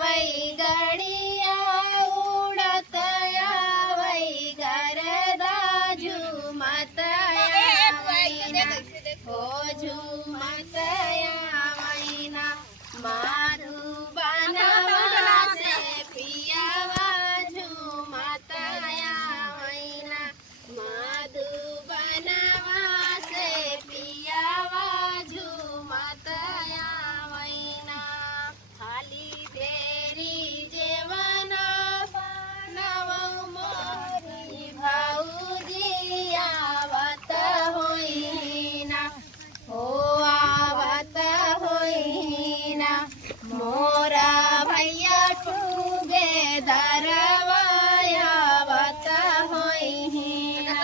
वही गड़िया उड़त वही गरदा झूमत वैना हो झूमत वैना माधुबनवा से पियावा झूमत वैना माधुबनवा से पियावा झूमत वैना खाली देरी जेवना नव मोरी भौजी आवत होइना हो आवत होइना मोरा भैया सुगे दरवायावत होइना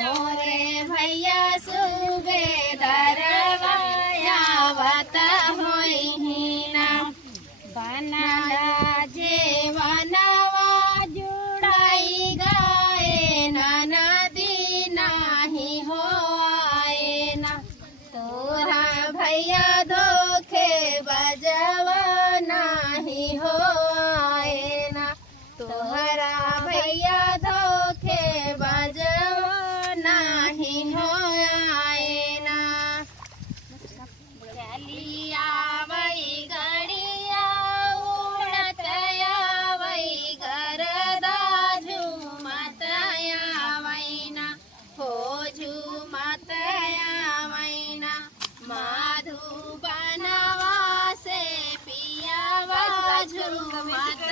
मोरे भैया सुगे दरवायावत होइना बनला जेवनवा जुड़ाई गाए नदी नाही हो आए ना तोरा भैया धोखे बजवा नाही हो आए ना तोहरा भैया धोखे बजवा नाही हो आए ना चलिया वही गड़िया उड़त वही गरदा झूमत वैना हो झूमत वैना माधुबनवा से पियावा झूमत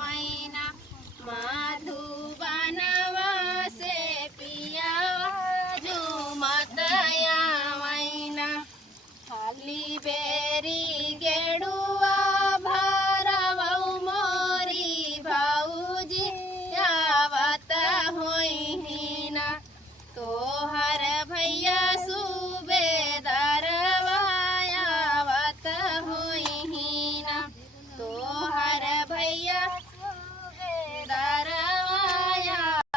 वैना माधुबनवा से पियावा झूमत वैना खाली बेरी गेड़ुआ भरवौ मोरी भौजी आवत होइना तोहर भैया सुबेदारवा आवत होइना तोहर भैया सुबेदारवा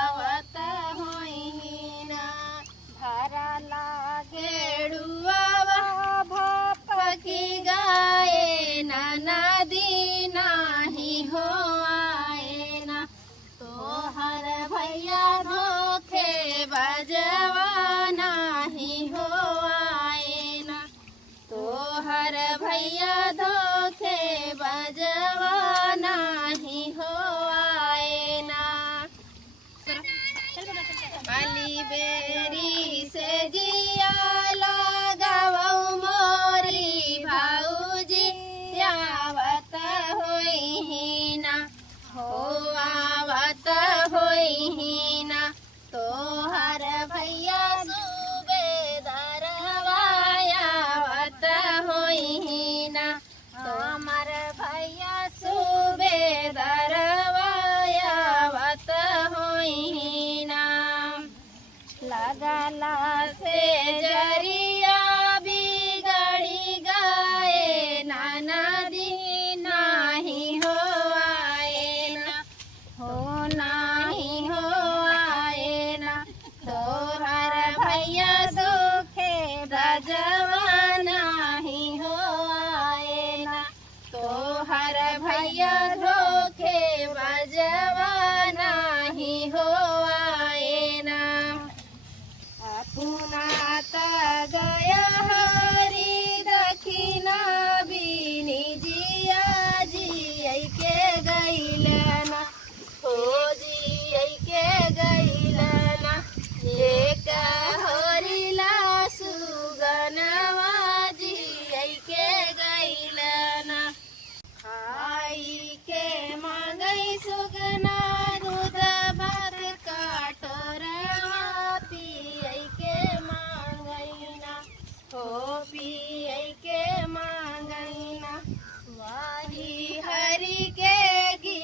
आवत होइना भरला गेड़ुआ भापकी गाए नदी नाही हो आए ना तोहर भैया धोखे बजवा नाही हो आए ना तोहर भैया धोखे बजवा नाही हो आए ना खाली बेरी से जिया लगावौ मोरी भौजी आवत होइना हो आवत होइना तोहर भैया सुबेदारवा आवत होइना तोमर भैया सुबेदारवा आवत होइना लगला से जरिया बिगड़ी गाए नदी नाही हो आए ना हो नाही हो आए ना तोहर भैया सुखे बजवा नाही हो आए ना तोहर भैया धोखे बजवा नाही हो आए ना पुनात गया हरी दखिना बीनी जिया जी के गैलना हो जी के गैलना एक हरिला सुगनवा जी के गैलना खाई के मांगई सुगना दूध भात काटरवा पिय के मांगैना हो पिय के मांगैना वाही हरि के गी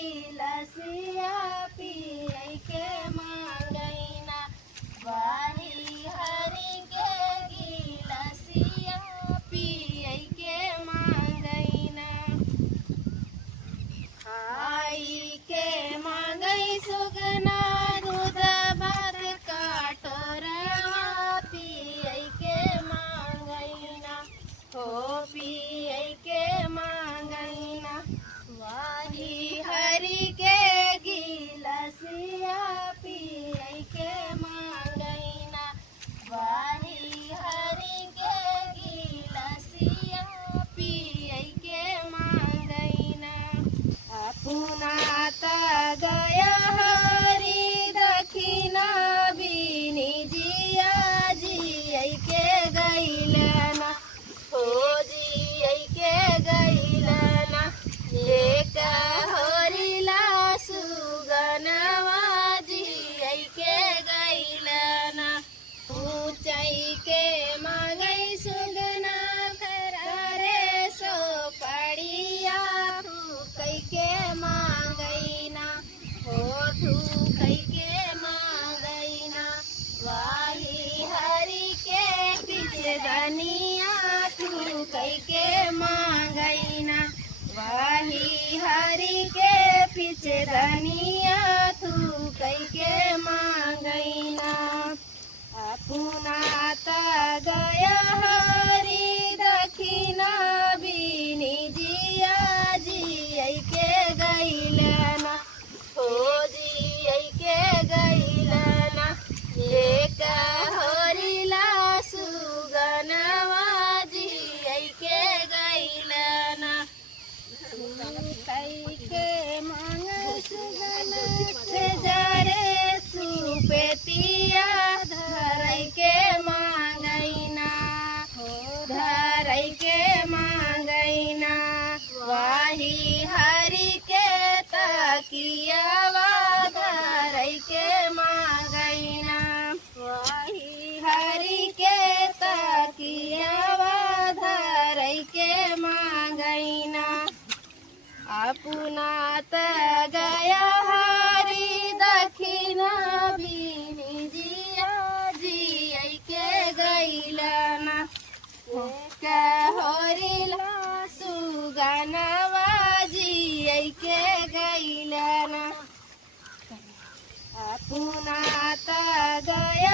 हरि के गिलसिया पिय के मांगैना वाही हरि के गिलसिया पिय के मांगैना अपना त गया हरि दक्षिणा बिनी जिया जिय के गैलना हो जिय के गैलना एक होरिला सुगनवा जिय के गैलना ऊंचाई के मांगै सुगना करे सो पड़िया ठुकै के मांगैना हो ठुकै के मांगैना वाही हरि के पीछे धनिया ठुकै के मांगैना वाही हरि के पीछे धनिया ठुकै के मांगैना अपना त गया हरि दक्षिणा बिनी जिया जिय के गैलना हो जिय के गैलना एक होरिला सुगनवा जिय के गैलना सुकै के मांग सुगन से जरे सुपेतिया धरै के मांगैना धरै के मांगैना वाही हरि के तकियावा धरै के मांगैना वाही हरि के तकियावा धरै के मांगैना अपना त गया हरि दक्षिणा बिनी जिया जिय के गैलना एक होरिला सुगनवा जिय के गैलना अपना त गया